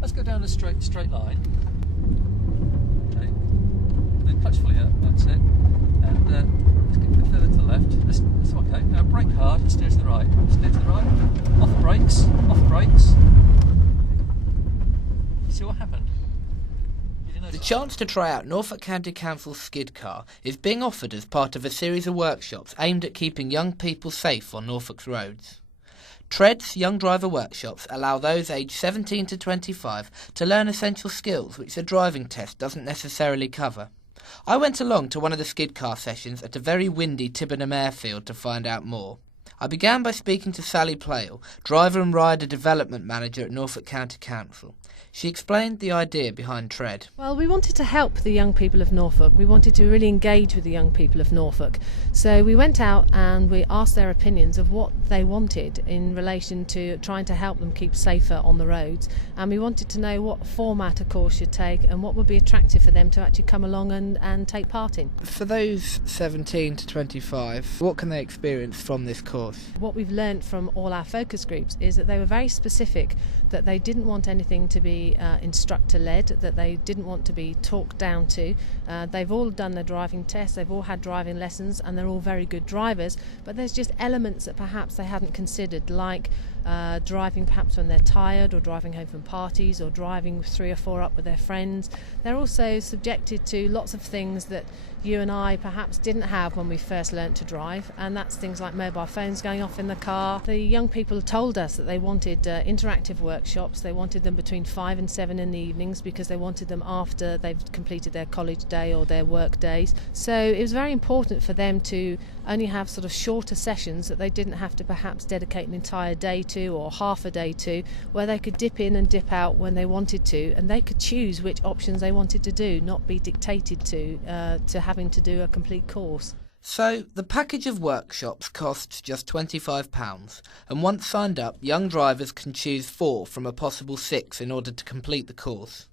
Let's go down a straight line. Okay. Then clutch fully up, that's it. And let's get a bit further to the left. That's okay. Now brake hard and steer to the right. Steer to the right. Off brakes. Off brakes. See what happened? The chance to try out Norfolk County Council's skid car is being offered as part of a series of workshops aimed at keeping young people safe on Norfolk's roads. TREAD's Young Driver Workshops allow those aged 17 to 25 to learn essential skills which the driving test doesn't necessarily cover. I went along to one of the skid car sessions at a very windy Tibenham airfield to find out more. I began by speaking to Sally Plale, Driver and Rider Development Manager at Norfolk County Council. She explained the idea behind TREAD. Well, we wanted to help the young people of Norfolk. We wanted to really engage with the young people of Norfolk. So we went out and we asked their opinions of what they wanted in relation to trying to help them keep safer on the roads. And we wanted to know what format a course should take and what would be attractive for them to actually come along and take part in. For those 17 to 25, what can they experience from this course? What we've learnt from all our focus groups is that they were very specific, that they didn't want anything to be instructor-led, that they didn't want to be talked down to. They've all done their driving tests, they've all had driving lessons, and they're all very good drivers, but there's just elements that perhaps they hadn't considered, like driving perhaps when they're tired, or driving home from parties, or driving 3 or 4 up with their friends. They're also subjected to lots of things that you and I perhaps didn't have when we first learnt to drive, and that's things like mobile phones going off in the car. The young people told us that they wanted interactive workshops. They wanted them between 5 and 7 in the evenings because they wanted them after they've completed their college day or their work days. So it was very important for them to only have sort of shorter sessions that they didn't have to perhaps dedicate an entire day to or half a day to, where they could dip in and dip out when they wanted to, and they could choose which options they wanted to do, not be dictated to having to do a complete course. So, the package of workshops costs just £25, and once signed up, young drivers can choose 4 from a possible 6 in order to complete the course.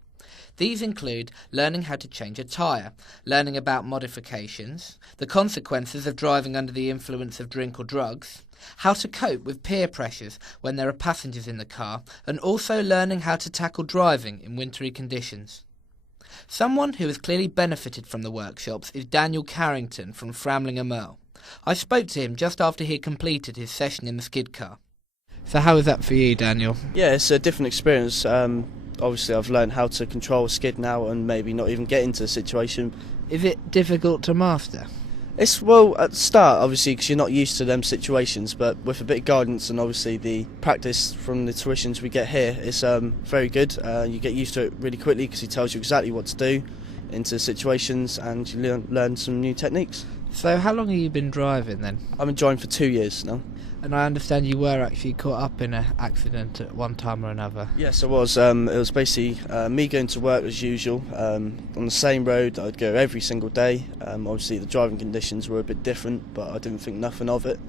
These include learning how to change a tyre, learning about modifications, the consequences of driving under the influence of drink or drugs, how to cope with peer pressures when there are passengers in the car, and also learning how to tackle driving in wintry conditions. Someone who has clearly benefited from the workshops is Daniel Carrington from Framlingham Earl. I spoke to him just after he had completed his session in the skid car. So how was that for you, Daniel? Yeah, it's a different experience. Obviously I've learned how to control a skid now and maybe not even get into the situation. Is it difficult to master? It's, well, at the start, obviously, because you're not used to them situations, but with a bit of guidance and obviously the practice from the tuitions we get here, it's very good. You get used to it really quickly because he tells you exactly what to do into situations, and you learn some new techniques. So how long have you been driving then? I've been driving for 2 years now. And I understand you were actually caught up in an accident at one time or another. Yes, I was. It was basically me going to work as usual on the same road I'd go every single day. Obviously the driving conditions were a bit different, but I didn't think nothing of it.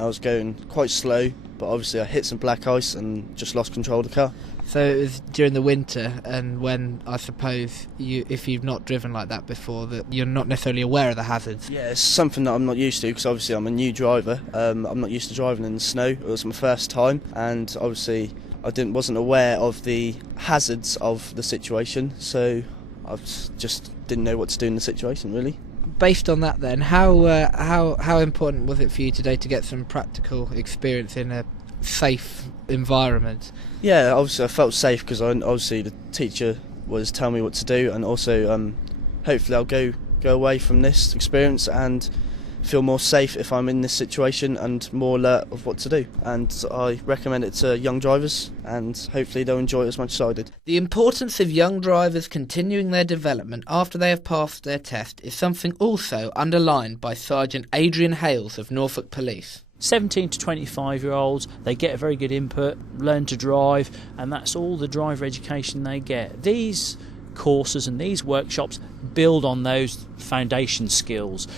I was going quite slow, but obviously I hit some black ice and just lost control of the car. So it was during the winter, and when I suppose if you've not driven like that before, that you're not necessarily aware of the hazards. Yeah, it's something that I'm not used to because obviously I'm a new driver. I'm not used to driving in the snow. It was my first time, and obviously I wasn't aware of the hazards of the situation, so I just didn't know what to do in the situation really. Based on that then, how important was it for you today to get some practical experience in a safe environment? Yeah, obviously I felt safe because obviously the teacher was telling me what to do, and also hopefully I'll go away from this experience and feel more safe if I'm in this situation and more alert of what to do. And I recommend it to young drivers, and hopefully they'll enjoy it as much as I did. The importance of young drivers continuing their development after they have passed their test is something also underlined by Sergeant Adrian Hales of Norfolk Police. 17 to 25-year-olds, they get a very good input, learn to drive, and that's all the driver education they get. These courses and these workshops build on those foundation skills.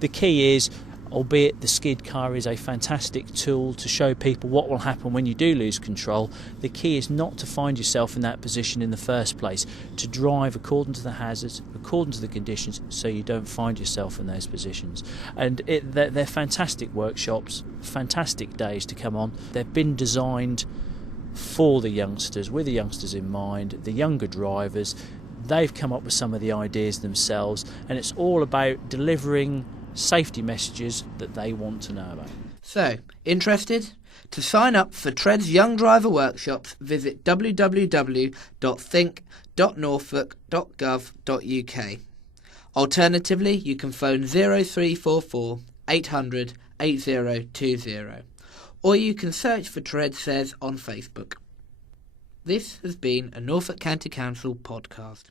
The key is, albeit the skid car is a fantastic tool to show people what will happen when you do lose control, the key is not to find yourself in that position in the first place, to drive according to the hazards, according to the conditions, so you don't find yourself in those positions. And they're fantastic workshops, fantastic days to come on. They've been designed for the youngsters, with the youngsters in mind, the younger drivers. They've come up with some of the ideas themselves, and it's all about delivering safety messages that they want to know about. So, interested? To sign up for Tread's Young Driver Workshops, visit www.think.norfolk.gov.uk. Alternatively, you can phone 0344 800 8020, or you can search for Tread Says on Facebook. This has been a Norfolk County Council podcast.